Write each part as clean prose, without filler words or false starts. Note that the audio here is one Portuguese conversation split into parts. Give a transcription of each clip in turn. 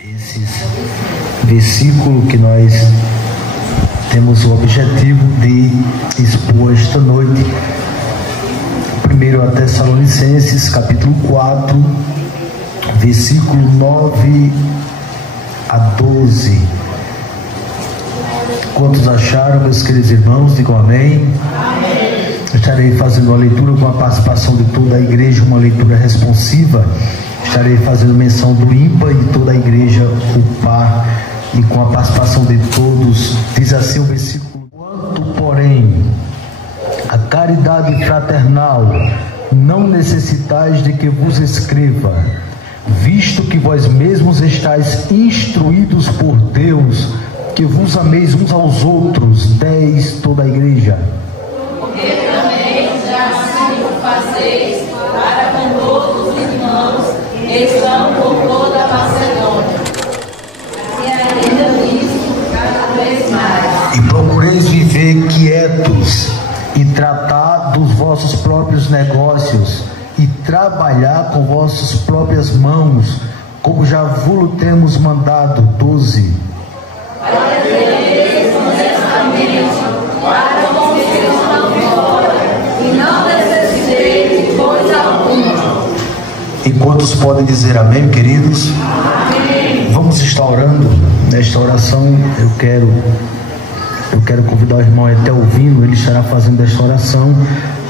Esses versículos que nós temos o objetivo de expor esta noite. Primeiro a Tessalonicenses, capítulo 4, versículo 9 a 12. Quantos acharam, meus queridos irmãos? Digam amém. Amém. Estarei fazendo a leitura com a participação de toda a igreja, uma leitura responsiva. Estarei fazendo menção do ímpar e toda a igreja, o par, e com a participação de todos. Diz assim o versículo: quanto, porém, a caridade fraternal, não necessitais de que vos escreva, visto que vós mesmos estáis instruídos por Deus, que vos ameis uns aos outros. 10, toda a igreja. Porque também já assim o fazeis para com todos os irmãos que estão por toda a Macedônia. E ainda nisso, cada vez mais. E procureis viver quietos e tratar dos vossos próprios negócios e trabalhar com vossas próprias mãos, como já vos temos mandado. 12. Para viveres honestamente, para com os que estão fora, e não necessiteis de coisa alguma. E quantos podem dizer amém, queridos? Amém. Vamos estar orando. Nesta oração eu quero convidar o irmão Etelvino. Ele estará fazendo esta oração,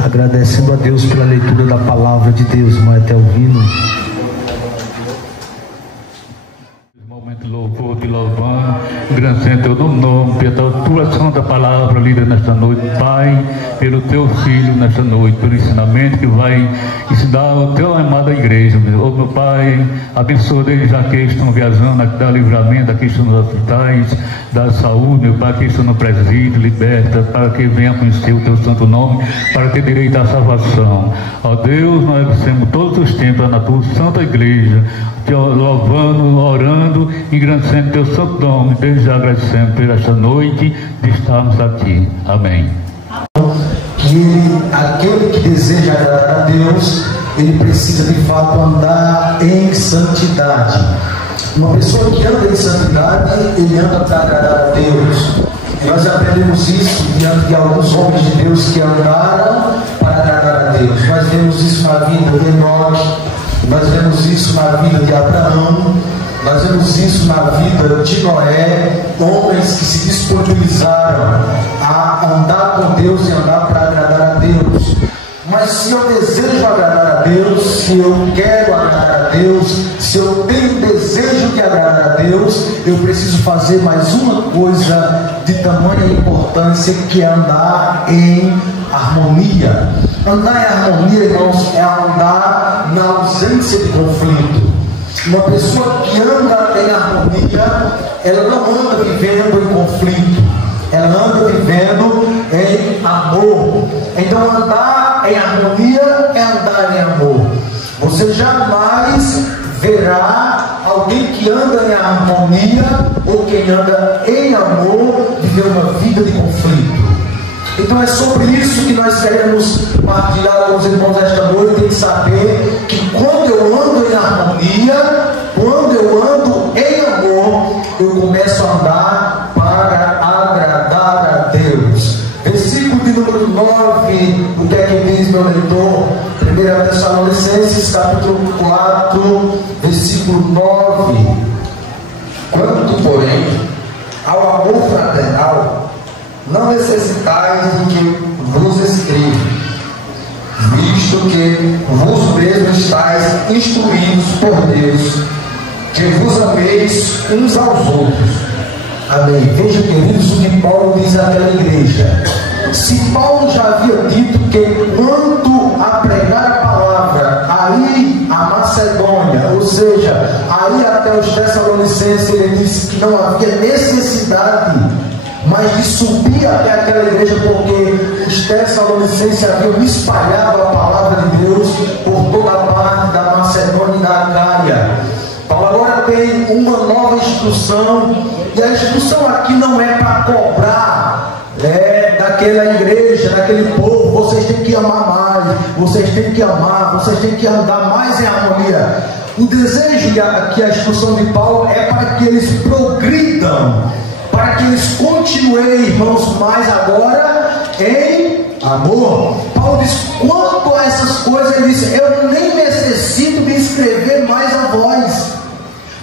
agradecendo a Deus pela leitura da palavra de Deus. Irmão Etelvino. Momento de louvor, te louvando, engrandecendo teu nome, pela tua santa palavra lida nesta noite, Pai, pelo teu filho nesta noite, pelo ensinamento que vai ensinar o teu amada igreja, meu Pai. Abençoa eles já que estão viajando, dá livramento, aqui estão nos hospitais, dá saúde, meu Pai, que estão no presídio, liberta, para que venha conhecer o teu santo nome, para ter direito à salvação. Ó Deus, nós agradecemos todos os tempos na tua santa igreja, te louvando, orando, engrandecendo teu santo nome, desde já agradecendo por esta noite de estarmos aqui. Amém. Que aquele que deseja agradar a Deus, ele precisa de fato andar em santidade. Uma pessoa que anda em santidade, ele anda para agradar a Deus. E nós aprendemos isso diante de alguns homens de Deus que andaram para agradar a Deus. Nós vemos isso na vida de Enoque, nós vemos isso na vida de Abraão, nós vemos isso na vida de Noé, homens que se disponibilizaram a andar com Deus e andar para agradar a Deus. Mas se eu desejo agradar a Deus, se eu quero agradar a Deus, se eu tenho desejo de agradar a Deus, eu preciso fazer mais uma coisa de tamanha importância, que é andar em harmonia. Andar em harmonia, irmãos, é andar na ausência de conflito. Uma pessoa que anda em harmonia, ela não anda vivendo em conflito, ela anda vivendo em amor. Então andar em harmonia é andar em amor. Você jamais verá alguém que anda em harmonia ou quem anda em amor viver uma vida de conflito. Então é sobre isso que nós queremos partilhar com os irmãos esta noite, e saber que quando eu ando em harmonia, quando eu ando em amor, eu começo a andar para agradar a Deus. Versículo de número 9, o que é que diz, meu leitor? 1 Tessalonicenses, capítulo 4, versículo 9. Quanto, porém, ao amor fraternal, não necessitais de que vos escreva, visto que vos mesmos estáis instruídos por Deus, que vos ameis uns aos outros. Amém. Veja, queridos, o que Paulo diz àquela igreja. Se Paulo já havia dito que quando a pregar a palavra, aí a Macedônia, ou seja, aí até os Tessalonicenses, ele disse que não havia necessidade mas de subir até aquela igreja, porque os Tessalonicenses haviam espalhado a palavra de Deus por toda a parte da Macedônia e da Acaia. Paulo agora tem uma nova instrução, e a instrução aqui não é para cobrar daquela igreja, daquele povo. Vocês têm que amar mais, vocês têm que amar, vocês têm que andar mais em harmonia. O desejo que a instrução de Paulo é para que eles progridam, para que eles continuem, irmãos, mais agora em amor. Paulo diz: quanto a essas coisas, ele diz: eu nem necessito de escrever mais a vós,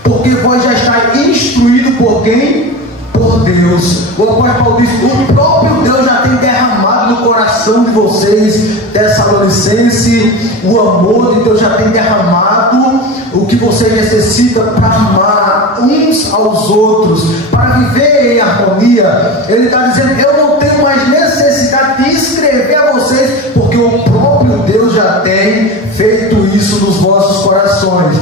porque vós já estáis instruído por quem? Por Deus. O apóstolo Paulo diz: o próprio Deus já tem derramado no coração de vocês, Tessalonicense, o amor de Deus já tem derramado o que vocês necessitam para amar uns aos outros, para viver em harmonia. Ele está dizendo: eu não tenho mais necessidade de escrever a vocês, porque o próprio Deus já tem feito isso nos vossos corações.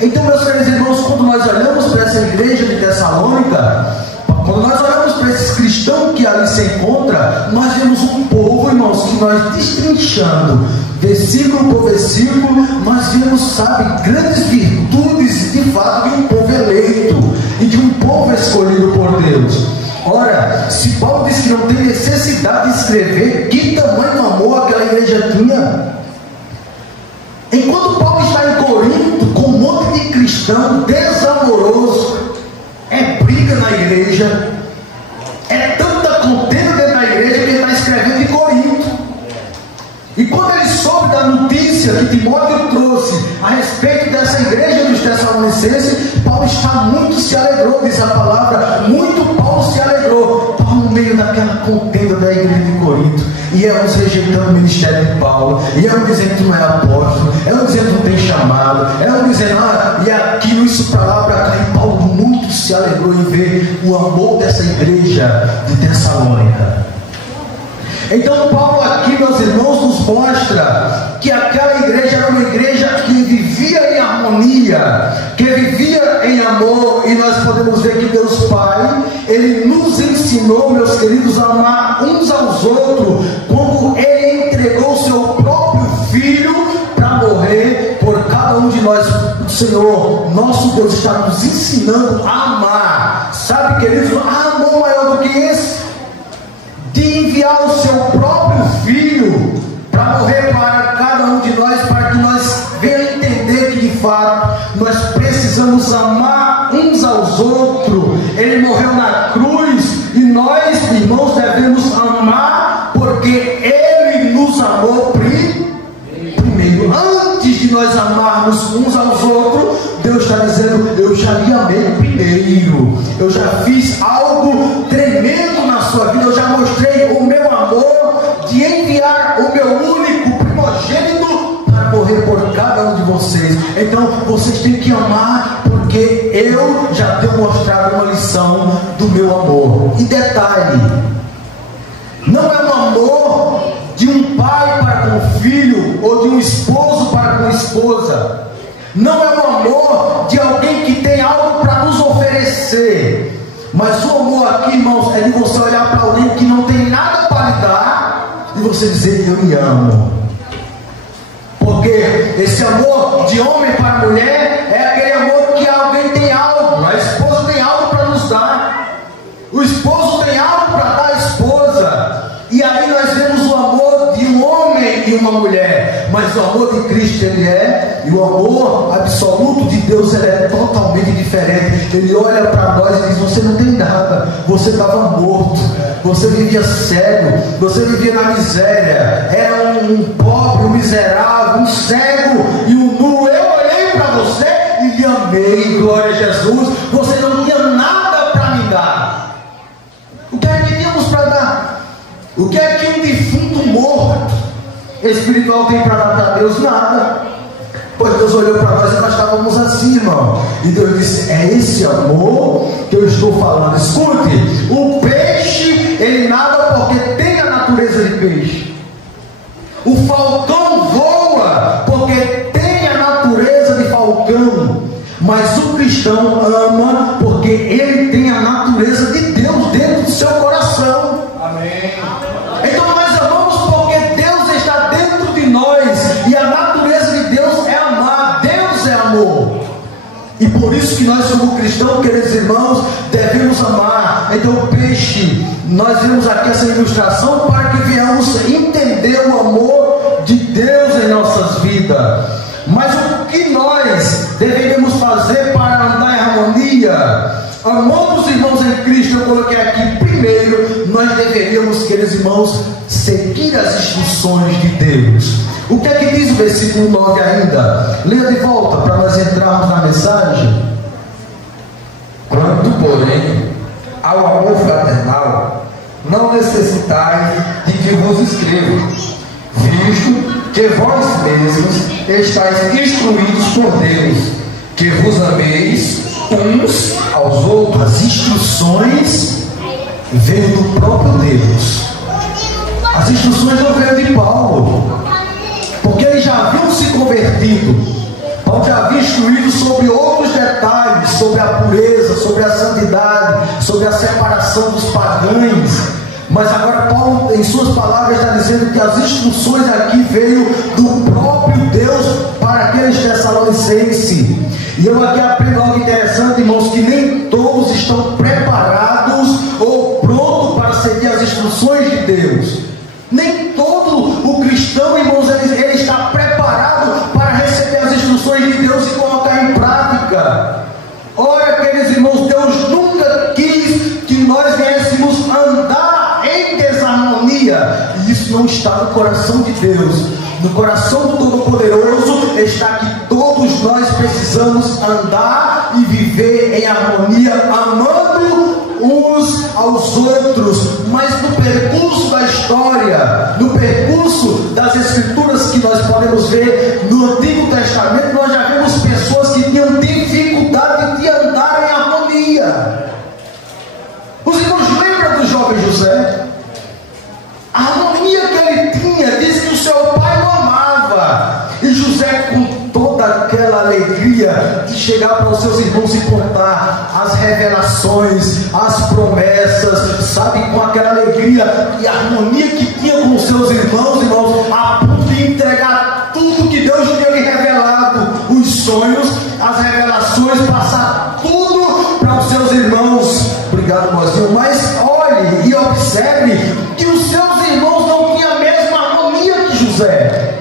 Então, meus queridos irmãos, quando nós olhamos para essa igreja de Tessalônica, quando nós olhamos para esses cristãos que ali se encontram, nós vemos um povo, irmãos, que nós destrinchando, versículo por versículo, nós vemos, sabe, grandes virtudes de fato de um povo eleito e de um povo escolhido por Deus. Ora, se Paulo diz que não tem necessidade de escrever, que tamanho amor aquela igreja tinha? Enquanto Paulo está em Corinto, com um monte de cristão desamoroso, é briga na igreja, é tanta contenda dentro da igreja que ele está escrevendo em Corinto. E quando ele soube da notícia que Timóteo trouxe a respeito dessa igreja dos Tessalonicenses, Paulo se alegrou, diz a palavra, muito Paulo se alegrou. Paulo no meio daquela contenda da igreja de Corinto, e elas rejeitando o ministério de Paulo, e elas dizendo que não é apóstolo, elas dizendo que não tem chamado, elas dizendo, e aquilo, isso para lá, para cá. E Paulo muito se alegrou em ver o amor dessa igreja de Tessalônica. Então Paulo aqui, meus irmãos, nos mostra que aquela igreja era uma igreja que vivia em harmonia, que vivia em amor. E nós podemos ver que Deus Pai, Ele nos ensinou, meus queridos, a amar uns aos outros, como Ele entregou o seu próprio Filho para morrer por cada um de nós. O Senhor, nosso Deus, está nos ensinando a amar. Sabe, queridos, há amor maior do que esse? De enviar o seu próprio Filho para morrer para cada um de nós, para que nós venhamos entender que de fato nós precisamos amar uns aos outros. Ele morreu na cruz e nós, irmãos, devemos amar, porque Ele nos amou primeiro. Antes de nós amarmos uns aos outros, Deus está dizendo: eu já lhe amei primeiro, eu já fiz algo tremendo na sua vida, eu já mostrei o meu amor de enviar o meu único primogênito para morrer por cada um de vocês. Então vocês têm que amar, porque eu já tenho mostrado uma lição do meu amor. E detalhe, não é um amor de um pai para com o filho, ou de um esposo para com a esposa. Não é um amor de alguém que tem algo para nos oferecer. Mas o amor aqui, irmãos, é de você olhar para alguém que não tem nada para lhe dar e você dizer: eu me amo. Porque esse amor de homem para mulher é aquele amor que alguém tem algo, a esposa tem algo para nos dar, o esposo tem algo para dar à esposa. E aí nós vemos o amor de um homem e uma mulher. Mas o amor de Cristo, ele é, e o amor absoluto de Deus, ele é totalmente diferente. Ele olha para nós e diz: você não tem nada, você estava morto, você vivia cego, você vivia na miséria, era um pobre, um miserável, um cego e um nu. Eu olhei para você e lhe amei, glória a Jesus. Você não tinha nada para me dar. O que é que tínhamos para dar? O que é que um defunto morto espiritual tem para dar para Deus? Nada. Pois Deus olhou para nós e nós estávamos assim, irmão. E Deus disse: é esse amor que eu estou falando. Escute, o peixe, ele nada porque tem a natureza de peixe. O falcão voa porque tem a natureza de falcão. Mas o cristão ama porque ele tem a natureza de Deus dentro do seu coração. Amém. Então nós amamos porque Deus está dentro de nós, e a natureza de Deus é amar. Deus é amor, e por isso que nós, como cristãos, queridos irmãos, devemos amar. Então o peixe, nós vemos aqui essa ilustração para que venhamos entender o amor de Deus em nossas vidas. Mas o que nós deveríamos fazer para andar em harmonia? Amando os irmãos em Cristo, eu coloquei aqui, primeiro, nós deveríamos, queridos irmãos, seguir as instruções de Deus. O que é que diz o versículo 9 ainda? Leia de volta para nós entrarmos na mensagem. Quanto, porém, ao amor fraternal, não necessitais de que vos escreva, visto que vós mesmos estáis instruídos por Deus, que vos ameis uns aos outros. As instruções veio do próprio Deus. As instruções não veio de Paulo, porque eles já haviam se convertido. Paulo já havia instruído sobre outros detalhes, sobre a pureza, sobre a santidade, sobre a separação dos pagãos. Mas agora Paulo, em suas palavras, está dizendo que as instruções aqui veio do próprio Deus para aqueles tessalonicenses. E eu aqui aprendo algo interessante, irmãos, que nem todos estão preparados ou prontos para seguir as instruções de Deus. Nem todo o cristão, irmãos, ele está preparado para receber as instruções de Deus e colocar em prática. Ora, queridos irmãos, Deus nunca quis que nós viéssemos andar em desarmonia, e isso não está no coração de Deus. No coração do Todo-Poderoso está que todos nós precisamos andar e viver em harmonia, amando uns aos outros. Mas no percurso da história, no percurso das Escrituras que nós podemos ver no Antigo Testamento, nós já vemos pessoas que tinham dificuldade de andar em harmonia. Os irmãos lembram do jovem José? A harmonia que ele tinha, diz que o seu pai o amava. E José, com toda aquela alegria de chegar para os seus irmãos e contar as revelações, as promessas, sabe, com aquela alegria e harmonia que tinha com os seus irmãos, a ponto de entregar tudo que Deus tinha lhe revelado, os sonhos, as revelações, passar tudo para os seus irmãos. Obrigado, Mozinho. Mas olhe e observe que os seus irmãos não tinham a mesma harmonia que José.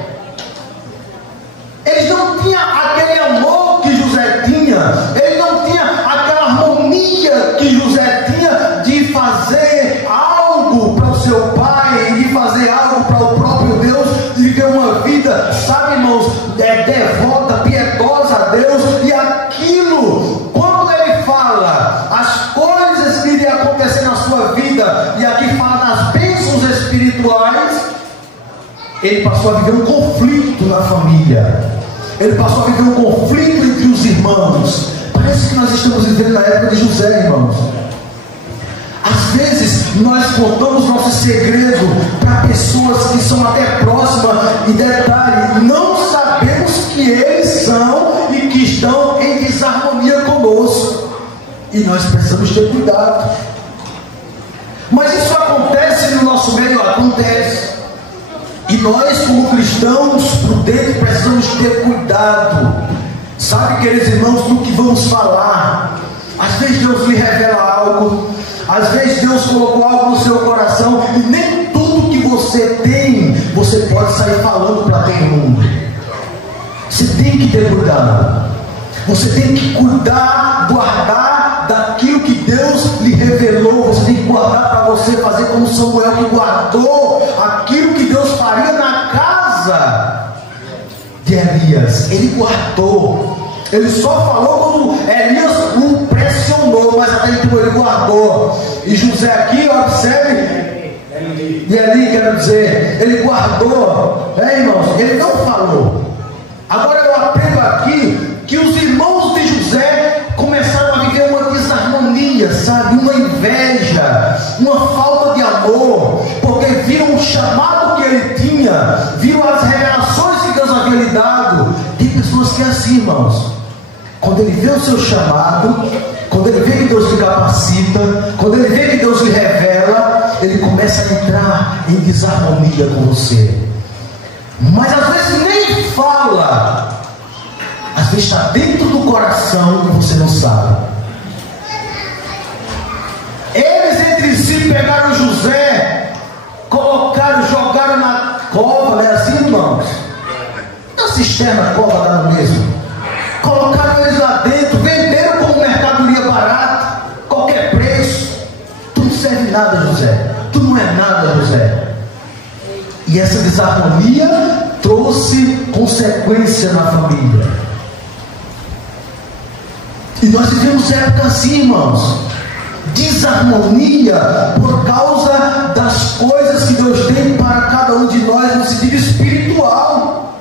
Eles não tinham aquele amor que José tinha. Ele não tinha aquela harmonia que José tinha de fazer algo para o seu pai, de fazer algo para o próprio Deus, de viver uma vida, sabe, irmãos, devota, piedosa a Deus. E aquilo, quando ele fala as coisas que iriam acontecer na sua vida, e aqui fala das bênçãos espirituais, ele passou a viver um conflito na família. Ele passou a viver um conflito entre os irmãos. Parece que nós estamos vivendo na época de José, irmãos. Às vezes nós contamos nosso segredo para pessoas que são até próximas, e detalhe, não sabemos que eles são e que estão em desarmonia conosco. E nós precisamos ter cuidado. Mas isso acontece no nosso meio? Acontece. E nós, como cristãos prudentes, precisamos ter cuidado. Sabe, queridos irmãos, no que vamos falar. Às vezes Deus lhe revela algo, às vezes Deus colocou algo no seu coração, e nem tudo que você tem, você pode sair falando para todo mundo. Você tem que ter cuidado. Você tem que cuidar, guardar daquilo que Deus lhe revelou. Você tem que guardar para você, fazer como Samuel, que guardou aquilo que Deus faria na casa de Elias. Ele guardou. Ele só falou quando Elias o pressionou, mas até então ele guardou. E José aqui, observe, e Eli, quero dizer, ele guardou, irmãos, ele não falou. Agora eu aprendo aqui que os irmãos de José começaram a viver uma desarmonia, sabe, uma inveja, uma falta de amor, porque viram o chamado que ele tinha, viram as revelações que Deus havia lhe dado. Tem pessoas que é assim, irmãos, quando ele vê o seu chamado, quando ele vê que Deus lhe capacita, quando ele vê que Deus lhe revela, ele começa a entrar em desarmonia com você. Mas às vezes nem fala, às vezes está dentro do coração e você não sabe. Eles entre si pegaram José, colocaram, jogaram na cova, não é assim, irmãos? Na cisterna, a cova dá no mesmo. Colocaram E essa desarmonia trouxe consequência na família. E nós vivemos época assim, irmãos. Desarmonia por causa das coisas que Deus tem para cada um de nós no sentido espiritual.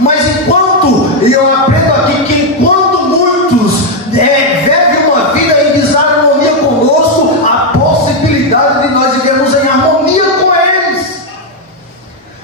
Mas eu aprendo aqui que enquanto muitos vivem uma vida em desarmonia conosco, há possibilidade de nós vivermos em harmonia com eles.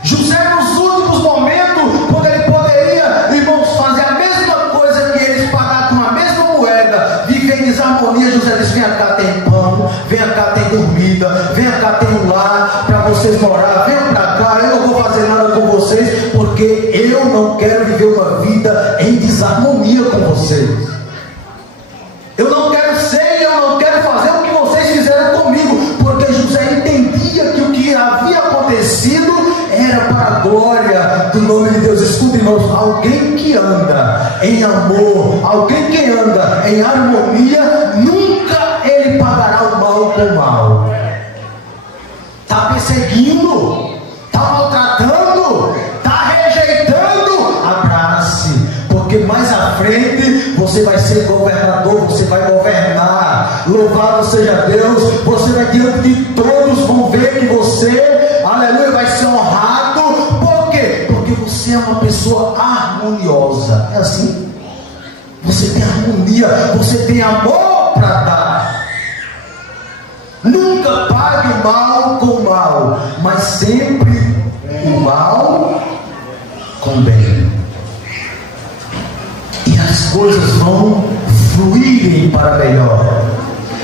José, nos últimos momentos, quando ele poderia, irmãos, fazer a mesma coisa que eles, pagar com a mesma moeda, viver em desarmonia, José disse: venha cá, tem pão, venha cá, tem dormida, venha cá, tem um lar para vocês morar, venham para cá, eu não vou fazer nada com vocês, porque eu não quero viver uma vida em desarmonia com vocês. Eu não quero ser, eu não quero fazer o que vocês fizeram comigo, porque José entendia que o que havia acontecido era para a glória do nome de Deus. Escuta, irmãos, alguém que anda em amor, alguém que anda em harmonia, nunca ele pagará o mal com o mal. Está perseguindo, está maltratando, está rejeitando, abrace, porque mais à frente você vai ser governador, você vai governar. Louvado seja Deus, você vai diante de todos, vão ver que você, aleluia, vai ser honrado. Por quê? Porque você é uma pessoa harmoniosa. É assim, você tem harmonia, você tem amor para dar. Nunca pague o mal com o mal, mas sempre o mal com o bem, e as coisas vão fluírem para melhor.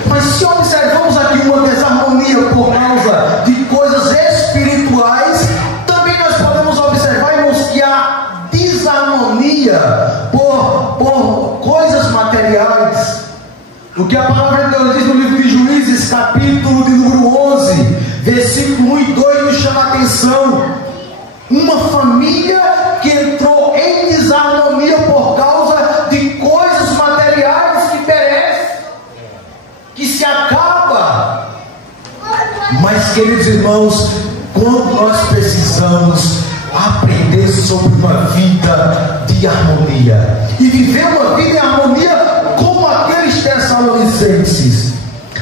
Mas se observamos aqui uma desarmonia por causa de coisas espirituais, também nós podemos observar, irmãos, que há desarmonia por coisas materiais. O que a palavra de Deus diz no livro de Juízes, capítulo de número 11, versículo 1 e 2, nos chama a atenção. Uma família que entrou em desarmonia por causa de coisas materiais que perecem, que se acaba. Mas, queridos irmãos, quando nós precisamos aprender sobre uma vida de harmonia e viver uma vida em harmonia, como aqueles tessalonicenses,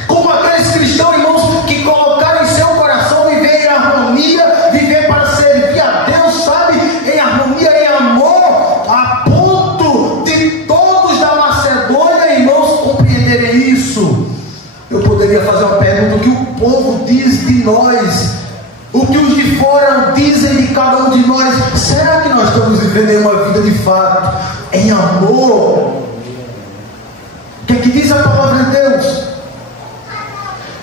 como aqueles cristãos, irmãos, que colocaram em seu coração viver em harmonia, viver para servir a Deus, sabe, em harmonia, em amor, a ponto de todos da Macedônia, irmãos, compreenderem isso. Eu poderia fazer uma pergunta: o que o povo diz de nós? O que os de fora dizem de cada um de nós? Será que nós estamos vivendo uma vida de fato em amor? O que é que diz a palavra de Deus?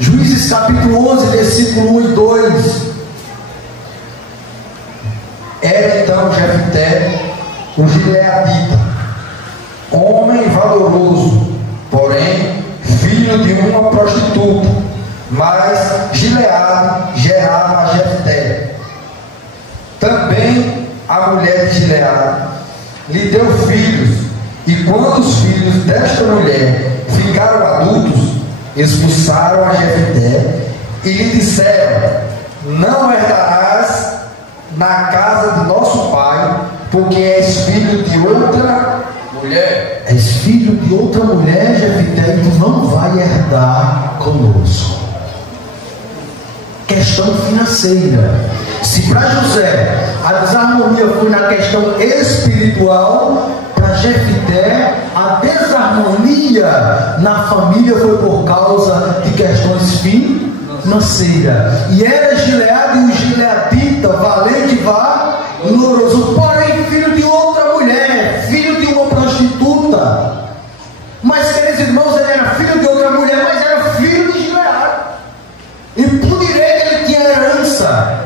Juízes capítulo 11, versículo 1 e 2. Era então Jefté, o gileadita, homem valoroso, porém filho de uma prostituta, mas Gileade gerava a Jefté. Também a mulher de Gileade lhe deu filhos, e quando os filhos desta mulher ficaram adultos, expulsaram a Jefté e lhe disseram: não herdarás na casa de nosso pai, porque és filho de outra mulher. És filho de outra mulher, Jefté, e tu não vai herdar conosco. Questão financeira. Se para José a desarmonia foi na questão espiritual, para Jefté a desarmonia na família foi por causa de questões financeiras. E era Gileade, um gileadita, valente, valoroso, porém filho de outra mulher, filho de uma prostituta. Mas, queridos irmãos, ele era filho de outra mulher, mas era filho de Gileade, e por direito ele tinha herança.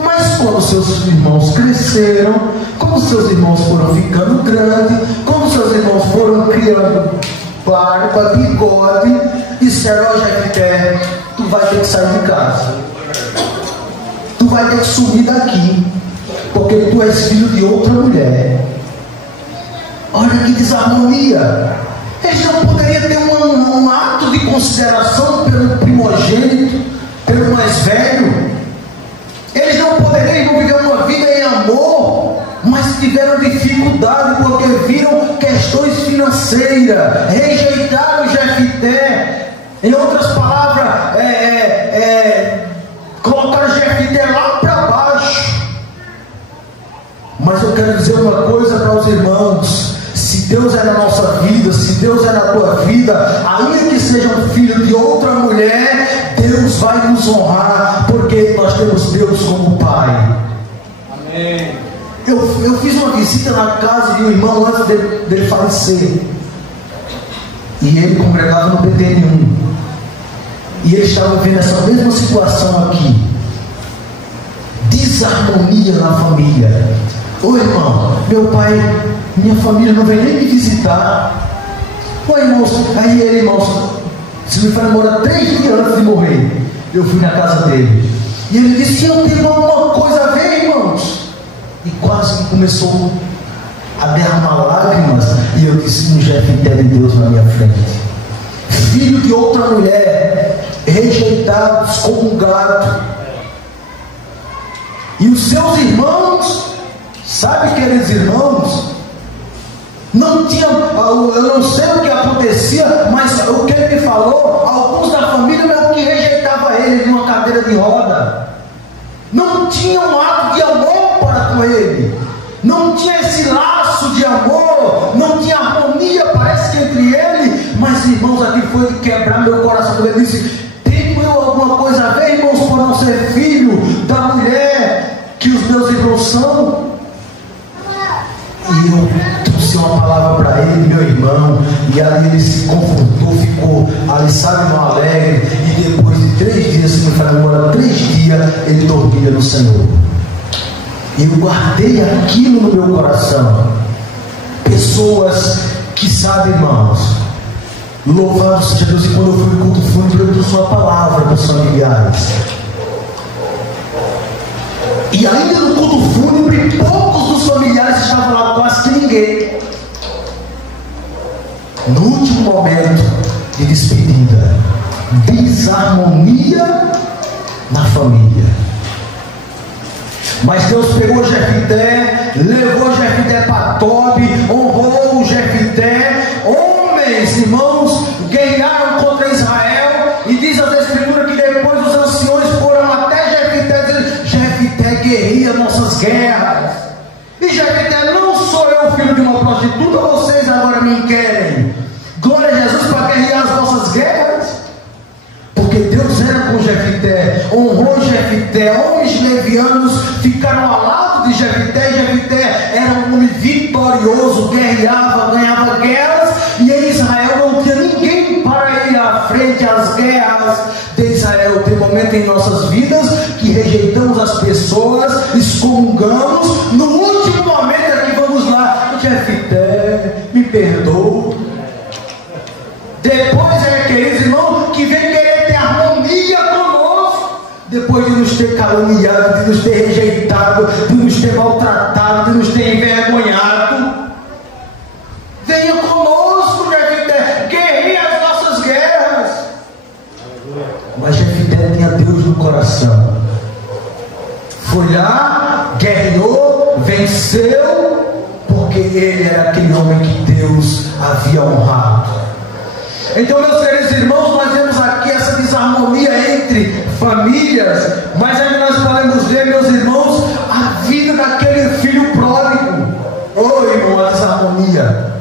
Mas quando seus irmãos cresceram, como seus irmãos foram ficando grandes, como seus irmãos foram criando barba, bigode, disseram: ó Jefté, tu vai ter que sair de casa, tu vai ter que sumir daqui, porque tu és filho de outra mulher. Olha que desarmonia. Eles não poderiam ter um ato de consideração pelo primogênito, pelo mais velho. Eles não mas tiveram dificuldade porque viram questões financeiras, rejeitaram Jefité. Em outras palavras, colocaram Jefité lá para baixo. Mas eu quero dizer uma coisa para os irmãos: se Deus é na nossa vida, se Deus é na tua vida, ainda que seja um filho de outra mulher, Deus vai nos honrar, porque nós temos Deus como Pai. Amém. Eu fiz uma visita na casa de um irmão antes dele falecer, e ele congregava no PTN1, e ele estava vendo essa mesma situação aqui, desarmonia na família. Ô irmão, meu pai, minha família não vem nem me visitar. Ô irmãos, aí ele, irmãos, se me for embora 3 dias antes de morrer, eu fui na casa dele, e ele disse: eu tenho alguma coisa a ver, irmãos. E quase que começou a derramar lágrimas. E eu disse: um Jefité de Deus na minha frente, filho de outra mulher, rejeitados como um gato. E os seus irmãos, sabe, queridos irmãos, não tinha, eu não sei o que acontecia, mas o que ele me falou, alguns da família meio que rejeitavam ele numa cadeira de roda. Não tinha um ato de amor para com ele, não tinha esse laço de amor, não tinha harmonia, parece que entre ele. Mas irmãos, aqui foi quebrar meu coração. Ele disse: tenho eu alguma coisa a ver, irmãos, por não ser filho da mulher que os meus irmãos são? E eu trouxe uma palavra para ele, meu irmão, e ali ele se confortou, ficou ali, sabe, no alegre. E depois de 3 dias, se me fala agora, 3 dias, ele dormia no Senhor. E eu guardei aquilo no meu coração. Pessoas que sabem, irmãos, louvado seja Deus. E quando eu fui no culto fúnebre, eu trouxe uma palavra para os familiares. E ainda no culto fúnebre, poucos dos familiares estavam lá, quase que ninguém. No último momento de despedida, desarmonia na família. Mas Deus pegou Jefité, levou Jefité para Tobi, honrou o Jefité. Homens, irmãos, guerrearam contra Israel. E diz a Escritura que depois os anciões foram até Jefité, dizendo: Jefité guerreia nossas guerras. E Jefité: não sou eu filho de uma prostituta, vocês agora me querem. Glória a Jesus, para guerrear as nossas guerras. Porque Deus era com Jefité, honrou Jefité. Homens levianos ficaram ao lado de Jefité. Jefité era um homem vitorioso, guerreava, ganhava guerras. E em Israel não tinha ninguém para ir à frente às guerras de Israel. Tem momento em nossas vidas que rejeitamos as pessoas, excomungamos. No último momento é que vamos lá: Jefité, me perdoa. Depois queridos irmãos, que vem querer ter harmonia conosco, depois de nos ter caluniado, de nos ter rejeitado, de nos ter maltratado, de nos ter envergonhado. Venha conosco, Jefité, guerreie as nossas guerras. Mas Jefité tinha Deus no coração. Foi lá, guerreou, venceu, porque ele era aquele homem que Deus havia honrado. Então, meus queridos irmãos, nós vemos aqui essa desarmonia entre famílias, mas ainda nós podemos ver, meus irmãos, a vida daquele filho pródigo. Oh, irmão, a desarmonia.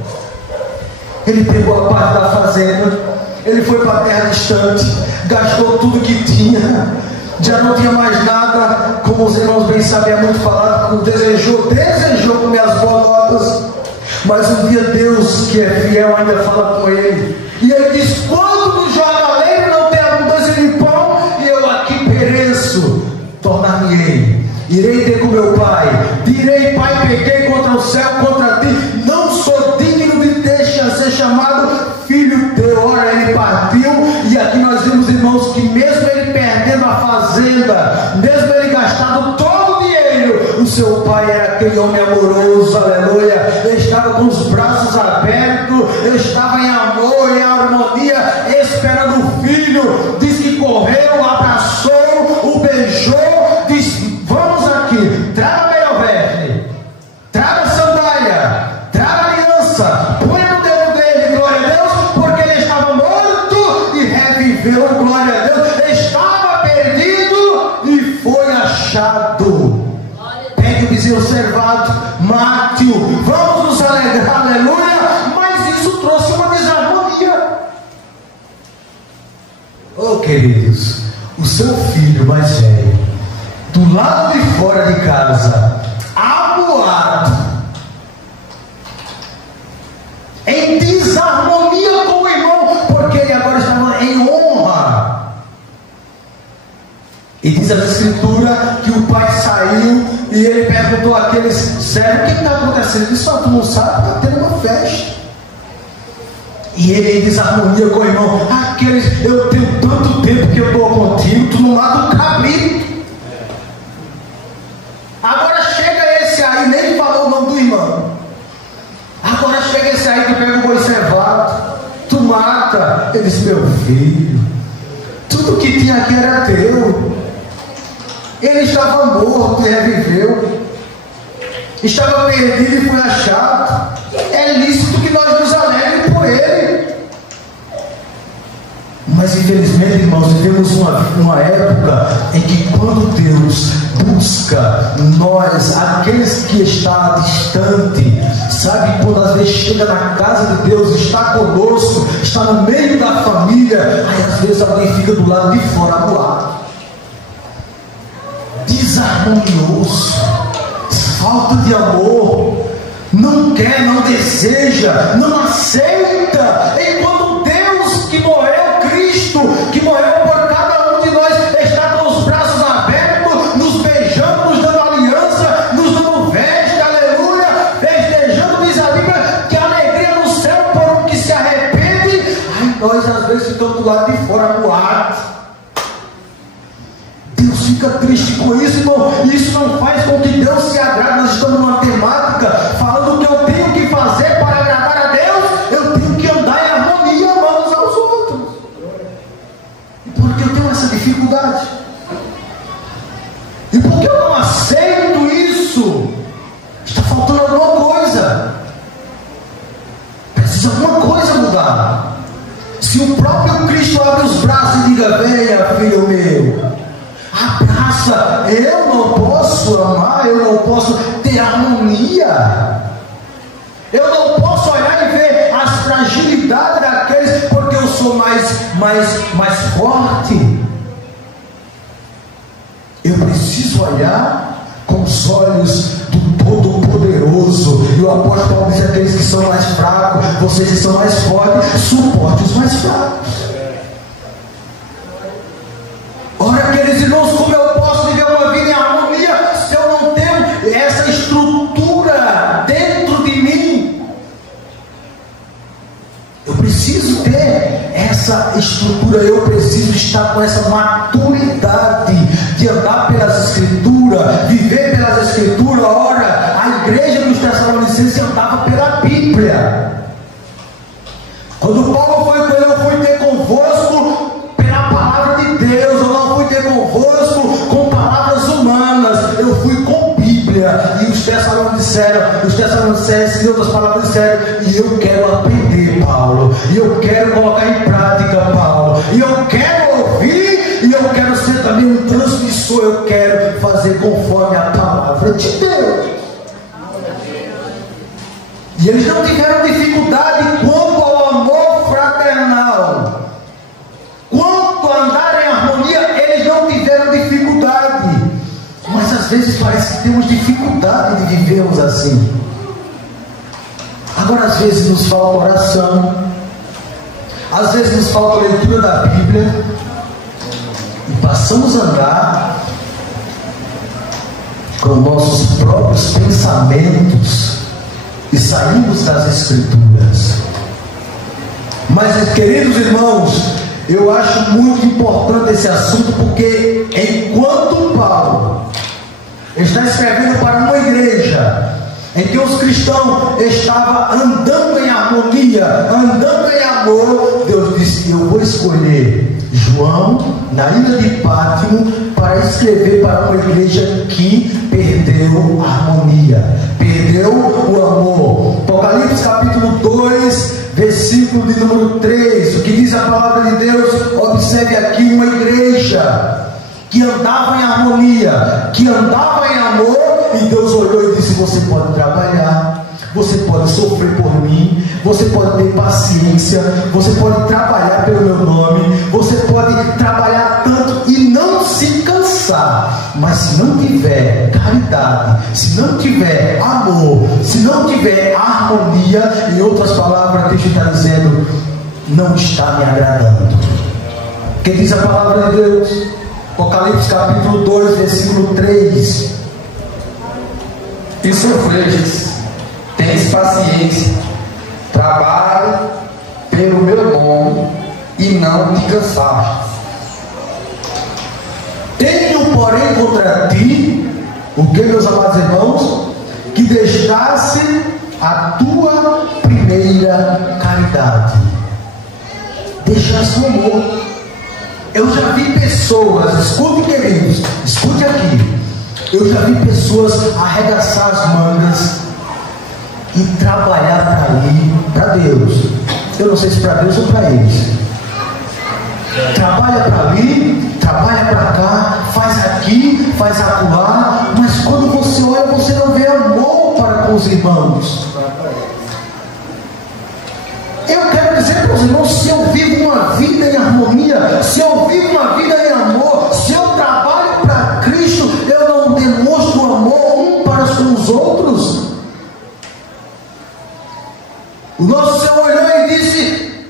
Ele pegou a parte da fazenda, ele foi para a terra distante, gastou tudo que tinha, já não tinha mais nada, como os irmãos bem sabem, é muito falado, desejou comer as bolotas. Mas um dia Deus, que é fiel, ainda fala com ele. E ele diz: quando do jornaleiro não tem abundância de pão, e eu aqui pereço, tornar-me-ei. Irei ter com meu pai. Direi: Pai, pequei contra o céu, contra ti. Não sou digno de ser chamado filho teu. Ora, ele partiu. E aqui nós vemos, irmãos, que mesmo ele perdendo a fazenda, mesmo ele gastando todo o dinheiro, o seu pai era aquele homem amoroso, aleluia. Ele estava com os braços abertos, ele estava em amor, em harmonia, esperando o filho. Diz que correu, abraçou, o beijou, disse: vamos aqui, traga melhor veste, aleluia, mas isso trouxe uma desarmonia. Oh, queridos, o seu filho mais velho, do lado de fora de casa, amuado, em desarmonia com o irmão, porque ele agora estava em honra. E diz a Escritura que o pai saiu e ele perguntou àqueles servos: o que está acontecendo? Ele disse: só tu não sabe, está tendo uma festa. E ele em desarmonia com o irmão: aqueles, eu tenho tanto tempo que eu estou contigo, tu não mata um cabrito. Agora chega esse aí, nem falou o nome do irmão. Agora chega esse aí que pega o boi cevado, tu mata. Ele disse: meu filho, tudo que tinha aqui era teu. Ele estava morto e reviveu, estava perdido e foi achado. É lícito que nós nos alegremos por ele. Mas infelizmente, irmãos, vivemos uma época em que quando Deus busca nós, aqueles que estão distante, sabe, quando às vezes chega na casa de Deus, está conosco, está no meio da família, aí às vezes alguém fica do lado de fora, do lado, desarmonioso, falta de amor, não quer, não deseja, não aceita, enquanto Deus que morreu, Cristo que morreu por cada um de nós, está com os braços abertos, nos beijando, nos dando aliança, nos dando veste, aleluia, festejando. Diz a Bíblia que a alegria no céu por um que se arrepende. Ai, nós às vezes ficamos do lado de fora no ar. Deus fica triste com isso, irmão. Isso não faz com que Deus se agrade. Nós estamos numa temática falando que eu tenho que fazer para agradar a Deus. Eu tenho que andar em harmonia uns aos outros. E por que eu tenho essa dificuldade? E por que eu não aceito isso? Está faltando alguma coisa. Precisa alguma coisa mudar. Se o próprio Cristo abre os braços e diga: venha, filho meu, abraça, eu não posso amar, eu não posso ter harmonia, eu não posso olhar e ver as fragilidades daqueles, porque eu sou mais forte. Eu preciso olhar com os olhos do Todo-Poderoso. E o apóstolo Paulo diz: aqueles que são mais fracos, vocês que são mais fortes, suporte os mais fracos. Ora, queridos irmãos, como eu posso viver uma vida em harmonia se eu não tenho essa estrutura dentro de mim? Eu preciso ter essa estrutura, eu preciso estar com essa maturidade de andar pelas Escrituras, viver pelas Escrituras. Ora, a igreja dos Tessalonicenses andava pela Bíblia. Quando Paulo foi com ele: eu fui ter convosco pela palavra de Deus, eu não fui ter convosco com palavras humanas, eu fui com Bíblia. E os Tessalonicenses, em outras palavras, disseram: e eu quero aprender, Paulo, e eu quero colocar em prática, Paulo, e eu quero ouvir, e eu quero ser também um transmissor, eu quero fazer conforme a palavra de Deus. E eles não tiveram dificuldade quanto ao amor fraternal, quanto a andar em harmonia, eles não tiveram dificuldade. Mas às vezes parece que temos dificuldade de vivermos assim. Agora, às vezes nos falta oração, às vezes nos falta a leitura da Bíblia, e passamos a andar com nossos próprios pensamentos e saímos das Escrituras. Mas, queridos irmãos, eu acho muito importante esse assunto, porque enquanto Paulo está escrevendo para uma igreja em que os cristãos estavam andando em harmonia, andando em amor, Deus disse: eu vou escolher João na ilha de Pátimo para escrever para uma igreja que perdeu a harmonia, perdeu o amor. Apocalipse capítulo 2, versículo de número 3, o que diz a palavra de Deus? Observe aqui uma igreja que andava em harmonia, que andava em amor, e Deus olhou e disse: você pode trabalhar, você pode sofrer por mim, você pode ter paciência, você pode trabalhar pelo meu nome, você pode trabalhar tanto e não se cansar, mas se não tiver caridade, se não tiver amor, se não tiver harmonia, em outras palavras, Cristo está dizendo, não está me agradando. Quem diz a palavra de Deus? Apocalipse capítulo 2, versículo 3. E sofreis, tens paciência, trabalhe pelo meu nome e não te cansaste. Tenho, porém, contra ti, o que, meus amados irmãos? Que deixasse a tua primeira caridade. Deixasse o amor. Eu já vi pessoas, escute, queridos, escute aqui. Eu já vi pessoas arregaçar as mangas e trabalhar para Deus. Eu não sei se para Deus ou para eles. Trabalha para ali, trabalha para cá, faz aqui, faz acolá, mas quando você olha, você não vê amor para com os irmãos. Eu quero dizer para os irmãos, se eu vivo uma vida em harmonia, se eu vivo uma vida em amor, se eu trabalho para Cristo, eu não demonstro amor um para com os outros. O nosso Senhor olhou e disse,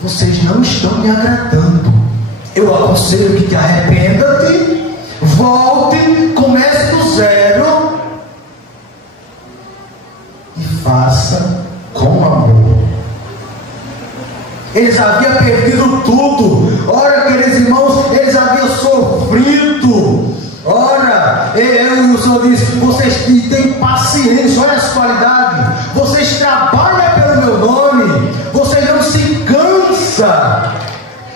vocês não estão me agradando. Eu aconselho que te arrependa-te, volte, comece do zero e faça com amor. Eles haviam perdido tudo. Ora, queridos irmãos, eles haviam sofrido. Ora, o Senhor disse, vocês têm paciência, olha as qualidades. Vocês trabalham pelo meu nome, vocês não se cansam.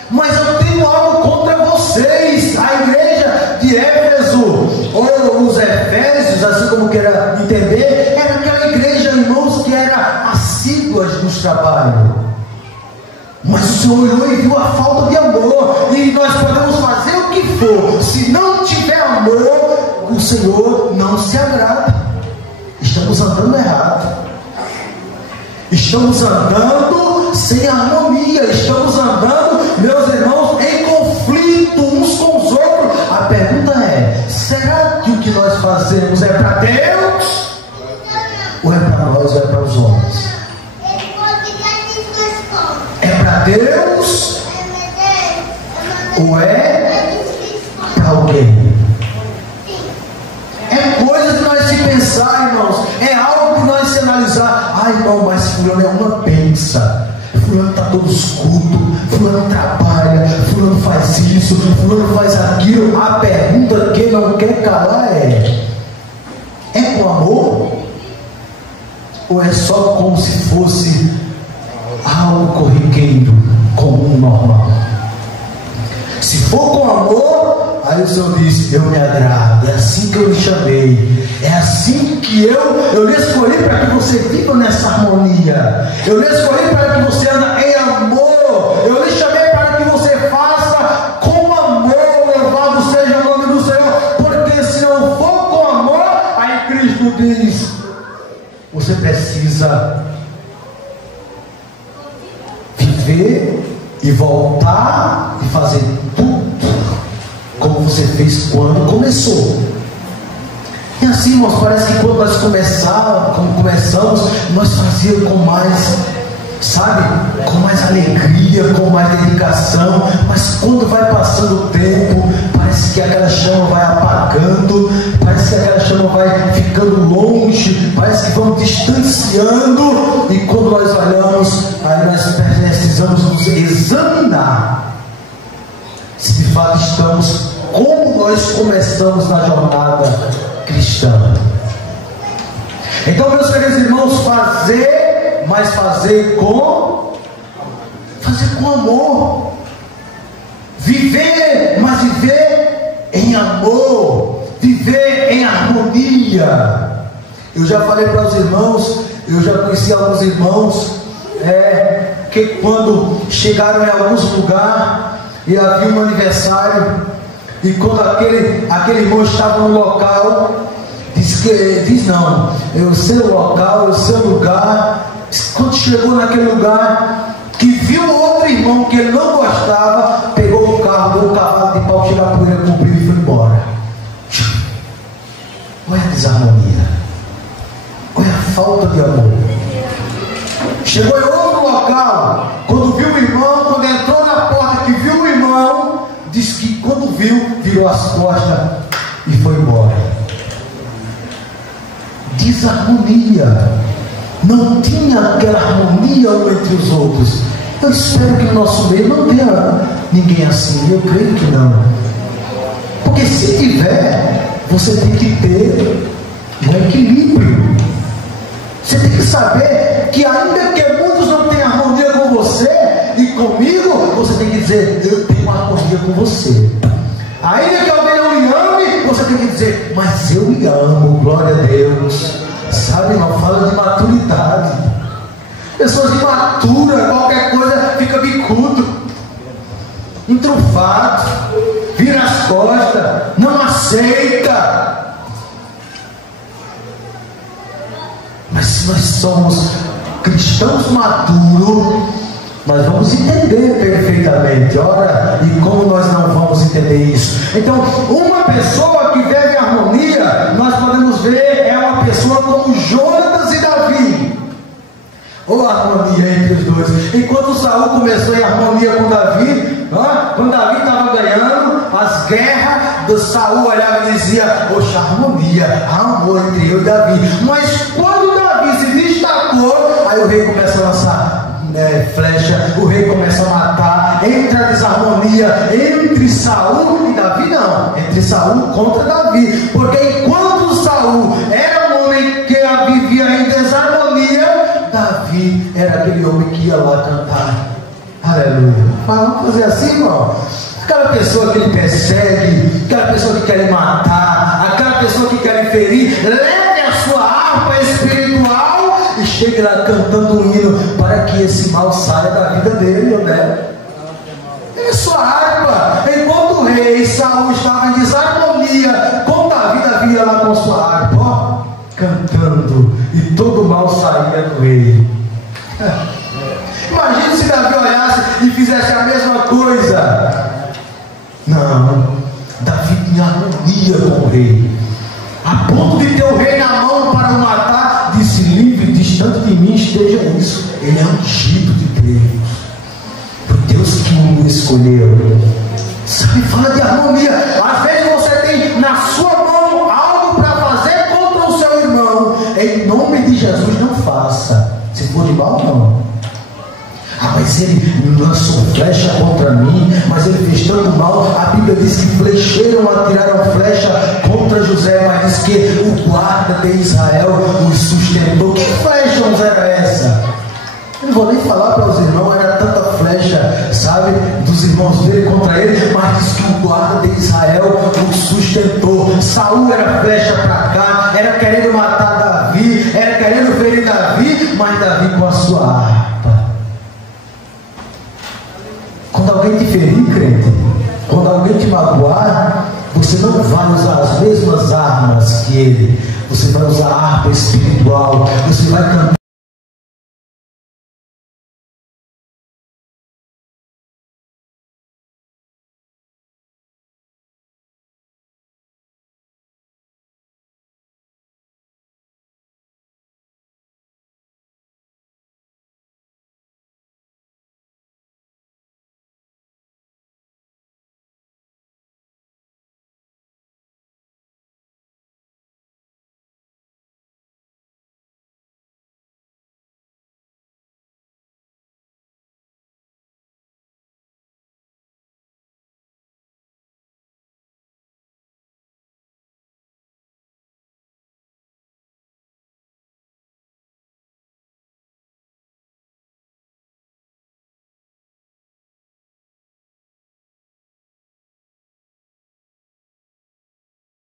Mas eu tenho algo contra vocês. A igreja de Éfeso, ou os Efésios, assim como queira entender, era aquela igreja, irmãos, que era assídua nos trabalhos. Mas o Senhor olhou e viu a falta de amor. E nós podemos fazer o que for, se não tiver amor, o Senhor não se agrada. Estamos andando errado. Estamos andando sem harmonia. Estamos andando, meus irmãos, em conflito uns com os outros. A pergunta é, será que o que nós fazemos é para Deus? Ou é para nós, ou é para os homens? É para Deus ou é para alguém? É coisa de nós se pensar, irmãos. É algo que nós se analisar. Ah, irmão, mas fulano é uma benção. Fulano está todo escudo. Fulano trabalha. Fulano faz isso. Fulano faz aquilo. A pergunta que não quer calar é com amor? Ou é só como se fosse algo corriqueiro, comum, normal? Se for com amor, aí o Senhor diz, eu me agrado, é assim que eu lhe chamei, é assim que eu lhe escolhi para que você viva nessa harmonia, eu lhe escolhi para que você ande em amor, eu lhe chamei para que você faça com amor, louvado seja o nome do Senhor, porque se não for com amor, aí Cristo diz, você precisa viver e voltar e fazer tudo como você fez quando começou. E assim, irmãos, parece que quando nós começamos, nós fazíamos com mais, sabe, com mais alegria, com mais dedicação, mas quando vai passando o tempo, parece que aquela chama vai apagando, parece que aquela chama vai ficando longe, parece que vamos distanciando, e quando nós olhamos, aí nós precisamos nos examinar se de fato estamos como nós começamos na jornada cristã. Então, meus queridos irmãos, fazer com amor, viver, mas viver em amor, viver em harmonia. Eu já falei para os irmãos, eu já conheci alguns irmãos que quando chegaram em alguns lugares e havia um aniversário, e quando aquele irmão estava no local, Diz não, eu sei o local, eu sei o lugar. Quando chegou naquele lugar, que viu outro irmão que ele não gostava, pegou o carro, deu o cavalo de pau, tirou a poeira, cobriu e foi embora. Olha a desarmonia, olha a falta de amor. Chegou em outro local, quando viu o irmão, quando entrou na porta que viu o irmão, disse que quando viu, virou as costas e foi embora. Desarmonia. Não tinha aquela harmonia entre os outros. Eu espero que no nosso meio não tenha ninguém assim. Eu creio que não. Porque se tiver, você tem que ter um equilíbrio. Você tem que saber que ainda que muitos não tenham harmonia com você e comigo, você tem que dizer, eu tenho uma harmonia com você. Ainda que alguém não lhe ame, você tem que dizer, mas eu lhe amo, glória a Deus. Sabe, não fala de maturidade. Pessoas imaturas, qualquer coisa fica bicudo, entrufado, vira as costas, não aceita. Mas se nós somos cristãos maduros, nós vamos entender perfeitamente. Ora, e como nós não vamos entender isso? Então, uma pessoa que vive harmonia, nós podemos ver, é uma pessoa como Jonatas e Davi. Ou harmonia entre os dois. Enquanto Saul começou em harmonia com Davi, quando Davi estava ganhando as guerras, Saul olhava e dizia, poxa, harmonia, amor entre eu e Davi. Mas quando Davi se destacou, aí o rei começa a lançar flecha, o rei começa a matar, entra a desarmonia entre Saul e Davi, não, entre Saul contra Davi, porque enquanto Saul era um homem que vivia em desarmonia, Davi era aquele homem que ia lá cantar, aleluia. Mas vamos fazer assim, irmão? Aquela pessoa que ele persegue, aquela pessoa que quer matar, aquela pessoa que quer ferir, leve a sua harpa espiritual e chegue lá cantando um hino para que esse mal saia da vida dele ou dela. É sua harpa. Enquanto o rei Saul estava em desarmonia com Davi, Davi ia lá com sua harpa, cantando, e todo mal saía do rei. Imagina se Davi olhasse e fizesse a mesma coisa. Não, Davi tinha harmonia com o rei, a ponto de ter o rei na mão para o matar, disse, livre, distante de mim esteja isso. Ele é ungido de Deus, por Deus que o escolheu. Sabe, fala de harmonia. Às vezes você tem na sua mão algo para fazer contra o seu irmão, em nome de Jesus não faça. Se for de mal, não. Mas ele lançou flecha contra mim, mas ele fez tanto mal. A Bíblia diz que flecheiros atiraram flecha contra José, mas diz que o guarda de Israel os sustentou. Que flecha era essa? Eu não vou nem falar para os irmãos, era tanta flecha, sabe, dos irmãos dele contra ele, mas diz que o guarda de Israel os sustentou. Saul era flecha para cá, era querendo matar Davi, era querendo ferir Davi, mas Davi com a sua harpa. Quando alguém te ferir, crente, quando alguém te magoar, você não vai usar as mesmas armas que ele, você vai usar a harpa espiritual, você vai cantar.